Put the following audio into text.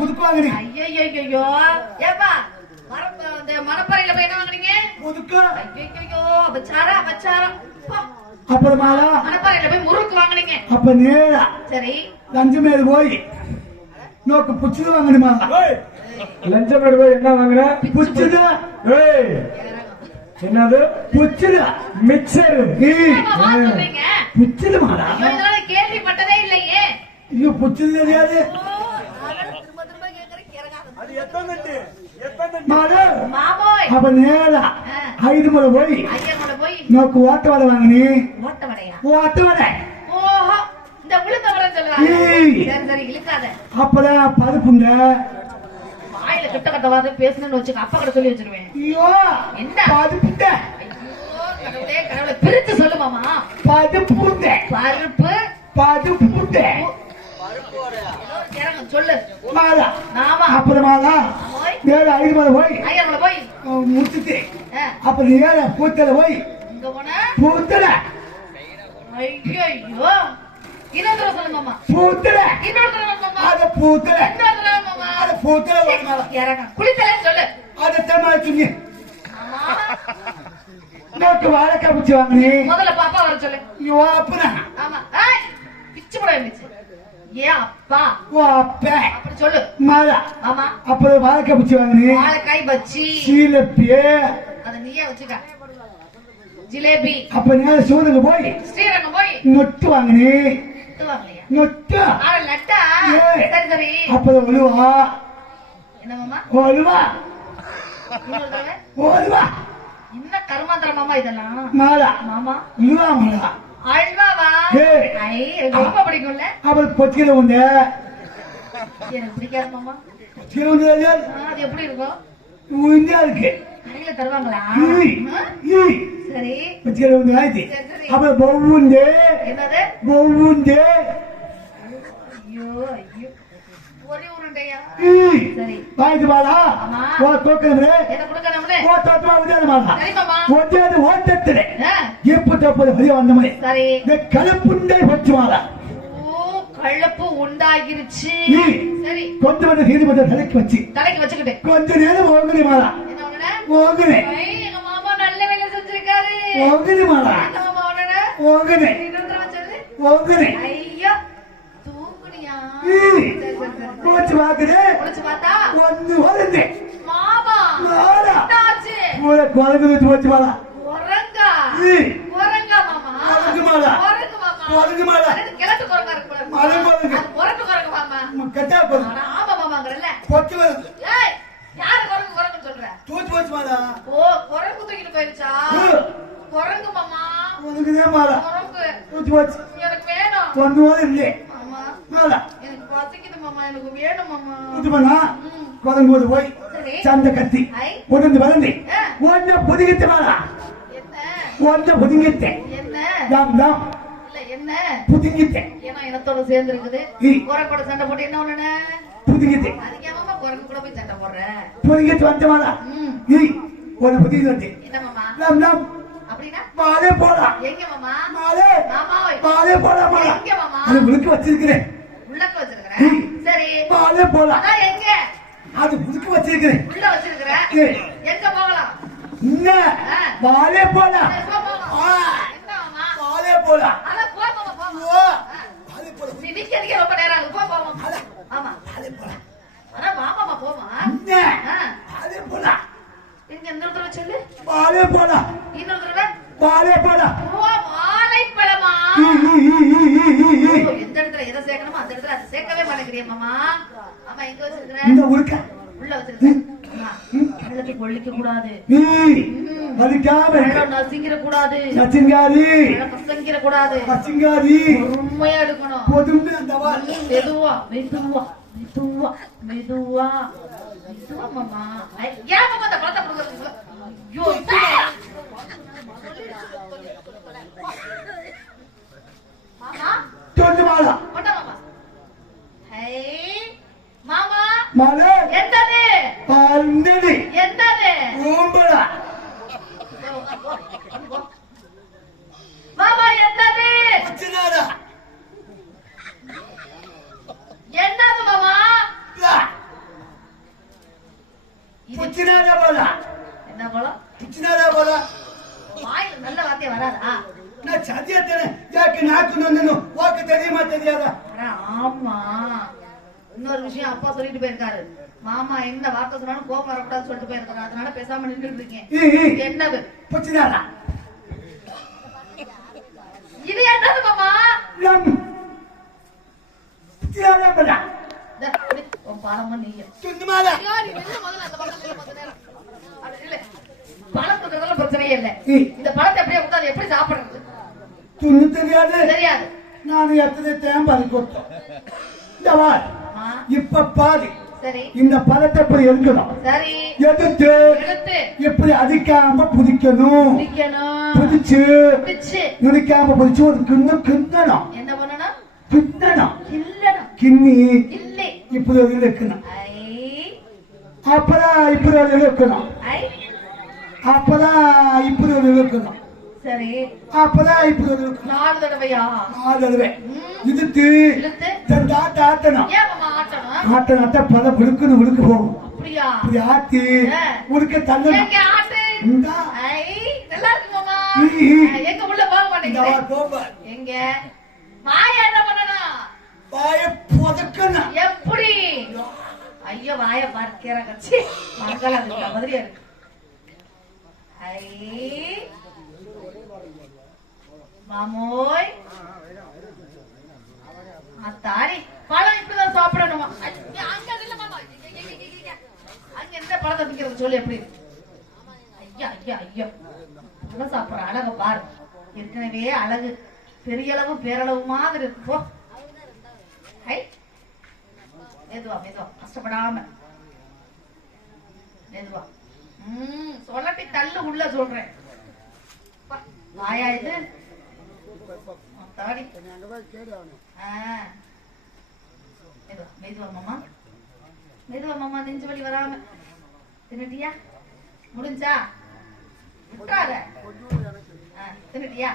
புதுக்கு வாங்குறீங்க. ஐயோ ஏப்பா மணப்பாறையில போய் என்ன வாங்குறீங்க? புதுக்கு. ஐயோ பச்சாரம். அப்புறமா மணப்பாறையில போய் முறுக்கு வாங்குறீங்க. அப்ப நேரா சரி லஞ்சமேடு போய் நோக்கு புச்சுது வாங்கணுமா? லஞ்சமேடு போய் என்ன வாங்குற? புச்சுது. என்னது? புச்சுது மிக்சர். புச்சுது மாடா. கேள்விப்பட்டதே இல்லையே. ஐயோ புச்சுது தெரியாது. அப்ப நேரா 5 முறை போய் நோக்கு ஓட்ட வடை வாங்கினி. ஓட்ட வடை. ஓஹோ இந்த உளுந்த வடை சொல்றாங்க. சரி இழுக்காத. அப்பதான் பருப்புங்க. வாயில கிட்ட பேசணும்னு வச்சுக்க. அப்பா கிட்ட சொல்லி வச்சிருவேன். ஐயோ என்ன பருப்புங்க. கடவுளே பிரிச்சு சொல்லு மாமா. பருப்புங்க. பருப்புங்க. சொல்லு மாதா. ஆமா அப்புறமாதா வேற 5 முறை போய் முடிச்சுட்டு அப்ப நேர பூத்தல போய் பூத்தல. ஐயோ இன்னொரு சொல்லுங்க மாமா. பூத்தல. அத பூத்தல. அத பூத்தல குளித்தல சொல்லு. அத தமிழ சொல்லி நோக்கு வாழைக்காய் பிச்சு வாங்கினி. முதல்ல பாப்பா வர சொல்லு. ஐயோ அப்பா. ஆமா பிச்சு போட இருந்துச்சு. ஏன் அப்பா? ஓ அப்பா அப்படி சொல்லு. மாதா. ஆமா அப்புறம் வாழைக்காய் பிச்சு வாங்கினி. வாழைக்காய் பச்சி. ஜிலேபி. அத நீயே வச்சுக்க. ஜிலேபி. அப்ப நேர சூரங்க போய் ஸ்ரீரங்கம் போய் நொட்டு வாங்கினி. வாங்கலையா? நொட்டு. லட்டா. சரி சரி. அப்புறம் ஒழுவா. என்ன மாமா? ஒழுவா. ஒழுவா. என்ன கருமாந்திர மாமா இதெல்லாம்? மாதா. மாமா ஒழுவா மாதா. அல்வாவா? ரொம்ப பிடிக்கும்ல. அப்புறம் கொச்சியில உண்டு. எனக்கு பிடிக்காது மாமா. கொச்சியில உண்டு அது எப்படி இருக்கும்? உண்டா இருக்கு. கடையில தருவாங்களா? சரி கொச்சியில உண்டு ஆயிடுச்சு. அப்புறம் பவுண்டு. என்னது? பவுண்டு. ஐயோ ஒரே உருண்டையா? சரி வாங்கிட்டு வாடா. ஓ தோக்கணும்னு என்ன கொடுக்கணும்னு ஓ தோட்டமா உண்டாது மாடா. சரி மாமா. ஒட்டாது ஓட்டத்துல எப்ப தப்பது வெளியே வந்த மாதிரி சரி இந்த கலப்புண்டை வச்சு மாடா. ஓ கலப்பு உண்டாகிருச்சு. சரி கொஞ்சம் வந்து சீனி பட்ட தலைக்கு வச்சுக்கிட்டு கொஞ்ச நேரம் ஓகுனி மாடா. என்ன ஒண்ணு? ஓகுனி. எங்க மாமா நல்ல வேலை செஞ்சிருக்காரு. ஓகுனி மாடா. என்ன மாமா ஒண்ணு? ஓகுனி. இன்னொரு சொல்லு. ஓகுனி. ஐயோ தூக்குனியா? போச்சு பாக்குது. குளிச்சு பார்த்தா ஒன்னு வருது மாமா. மாடா. என்னாச்சு? பூரா குழம்பு வச்சு போச்சு மாடா. குரங்கா மாமா. குரங்கு மாடா. குரங்கு மாமா. குரங்கு மாடா. அது கிழட்டு குரங்கா இருக்கு போல. மரம் குரங்கு. அது குரங்கு மாமா. கட்டா குரங்கு. ஆனா ஆமா மாமாங்கறல்ல. கொச்சு வருது. ஏய் யார் குரங்குன்னு சொல்ற? தூச்சு போச்சு மாடா. ஓ குரங்கு தூக்கிட்டு போயிருச்சா? குரங்கு மாமா. உனக்குதே மாடா. குரங்கு தூச்சு போச்சு. எனக்கு வேணும். ஒன்னு வர இல்ல மாமா. மாடா. எனக்கு பசிக்குது மாமா. எனக்கு வேணும் மாமா. இது பண்ணா குரங்கு போது போய் சண்டை கத்தி உடந்து வளர்ந்து ஒன்ன புதுங்கிட்டு மாடா. என்ன ஒன்ன புதுங்கிட்டு என்ன தாம் தாம் இல்ல என்ன புதுங்கிட்டு ஏன்னா இனத்தோட சேர்ந்து இருக்குது. குரங்கோட சண்டை போட்டு என்ன ஒண்ணு புதுங்கிட்டு அதுக்கு மாமா குரங்கு கூட போய் சண்டை போடுற? புதுங்கிட்டு வந்த மாடா. ஒன்ன புதுங்கிட்டு என்ன மாமா? தாம் தாம் அப்படின்னா மாலே போடா. எங்க மாமா? மாலே மாமா மாலே போடா மாடா. எங்க மாமா? அது புதுக்கு வச்சிருக்கிறேன். உள்ளக்க வச்சிருக்கறேன். சரி மாலே போடா. அதான் எங்க? அது புதுக்கு வச்சிருக்கிறேன். உள்ள வச்சிருக்கறேன். எங்க போகலாம்? என்ன மாலே போடா. என்ன மாமா? மாலே போடா. அட போ மாமா போ. ஓ மாலே போடா. நீ நிக்க ரொம்ப நேரம் ஆகுது. போ மாமா. ஆமா மாலே போடா. அட மாமா போமா. என்ன மாலே போடா. எங்க இன்னொரு தடவை சொல்லு. மாலே போடா. இன்னொரு தடவை மாலே போடா. ஓ வாழைப்பழமா? எந்த இடத்துல எதை சேர்க்கணுமோ அந்த இடத்துல அதை சேர்க்கவே மாட்டேங்கிறிய மாமா. ஆமா எங்க வச்சிருக்கிற? இந்த உருக்க உள்ள வச்சிருக்கேன். வெள்ளத்தை கொள்ளிக்க கூடாது. அதுக்காக நசிங்கிற கூடாது. நசிங்காதி பசங்கிற கூடாது. பசங்காதி உண்மையா எடுக்கணும். பொதும்பு அந்த மெதுவா மெதுவா மெதுவா மெதுவா மெதுவா மாமா. ஏன் மாமா அந்த பழத்தை கொடுக்குறது? ஐயோ மாமா தொண்டு மாலா கொண்டா மாமா. ஹே மாமா மாலே என்னது? பந்தடி என்னது? ஓம்படா மாமா என்னது? அச்சனாரா என்னது மாமா? பிச்சினாதே போல என்ன பழம்? பிச்சினாதே போல வாயில நல்ல வார்த்தையே வராதா? நான் சத்தியத்தேனே யாக்கு நாக்கு நொன்னு உனக்கு தெரியுமா தெரியாதா? அட ஆமா. இன்னொரு விஷயம் அப்பா சொல்லிட்டு போயிருக்காரு. மாமா என்ன வார்த்தை சொன்னாலும் கோபம் வரக்கூடாதுன்னு சொல்லிட்டு போயிருக்காரு. அதனால பேசாம நின்றுட்டு இருக்கேன். என்னது? பிச்சினாதா? இது என்னது மாமா? பிச்சினாதே போல உன் பழமும் நீங்க துண்டுமாதா பழம் கொடுக்கறதுல பிரச்சனையே இல்ல. இந்த பழத்தை எப்படியே கொடுத்தா எப்படி சாப்பிடுறது? துண்ணு தெரியாது தெரியாது. நான் எத்தனை தேம்பாதி கொடுத்தோம். இந்த வார் இப்ப பாதி சரி. இந்த பழத்தை எப்படி எடுக்கணும்? சரி. எடுத்து எப்படி அடிக்காம புதிக்கணும். புதிச்சு நுடிக்காம புதிச்சு ஒரு கிண்ணணும். என்ன பண்ணணும்? கிண்ணணும். கிண்ணி இல்லை இப்படி ஒரு வைக்கணும். அப்பதான் இப்படி ஒரு வைக்கணும். அப்பதான் இப்படி ஒரு வைக்கணும். சரி. அப்பதான் இப்படி ஒரு 4 தடவையா? 4 தடவை இழுத்து ஆட்டணும். ஆட்டணும் ஆட்ட பல விழுக்குன்னு விழுக்கு போகும். அப்படியா? இப்படி ஆட்டி உடுக்க தள்ளணும். நல்லா இருக்கு மாமா. எங்க உள்ள போக மாட்டேங்குது. எங்க வாய என்ன பண்ணணும்? வாய புதக்கணும். எப்படி? ஐயோ வாய பார்க்கிற கட்சி மறக்கல இருக்கு மாதிரியா இருக்கு. மாமோய் அத்தாரி பழம் இப்படிதான் சாப்பிடணுமா? அங்க இல்ல மாமா. அங்க எந்த பழத்தை திங்கிறது சொல்லு எப்படி? ஐயா ஐயா ஐயா பழம் சாப்பிடுற அழக பாரு. ஏற்கனவே அழகு பெரிய அளவு பேரளவு மாதிரி இருக்கு. போ மெதுவா மெதுவா கஷ்டப்படாம மெதுவா. சொல்லட்டி தள்ளு உள்ள சொல்றேன். வாயா இது தாடி. மெதுவா மாமா மெதுவா மாமா. நெஞ்சு வலி வராம தின்னுட்டியா? முடிஞ்சா விட்டாத. தின்னுட்டியா?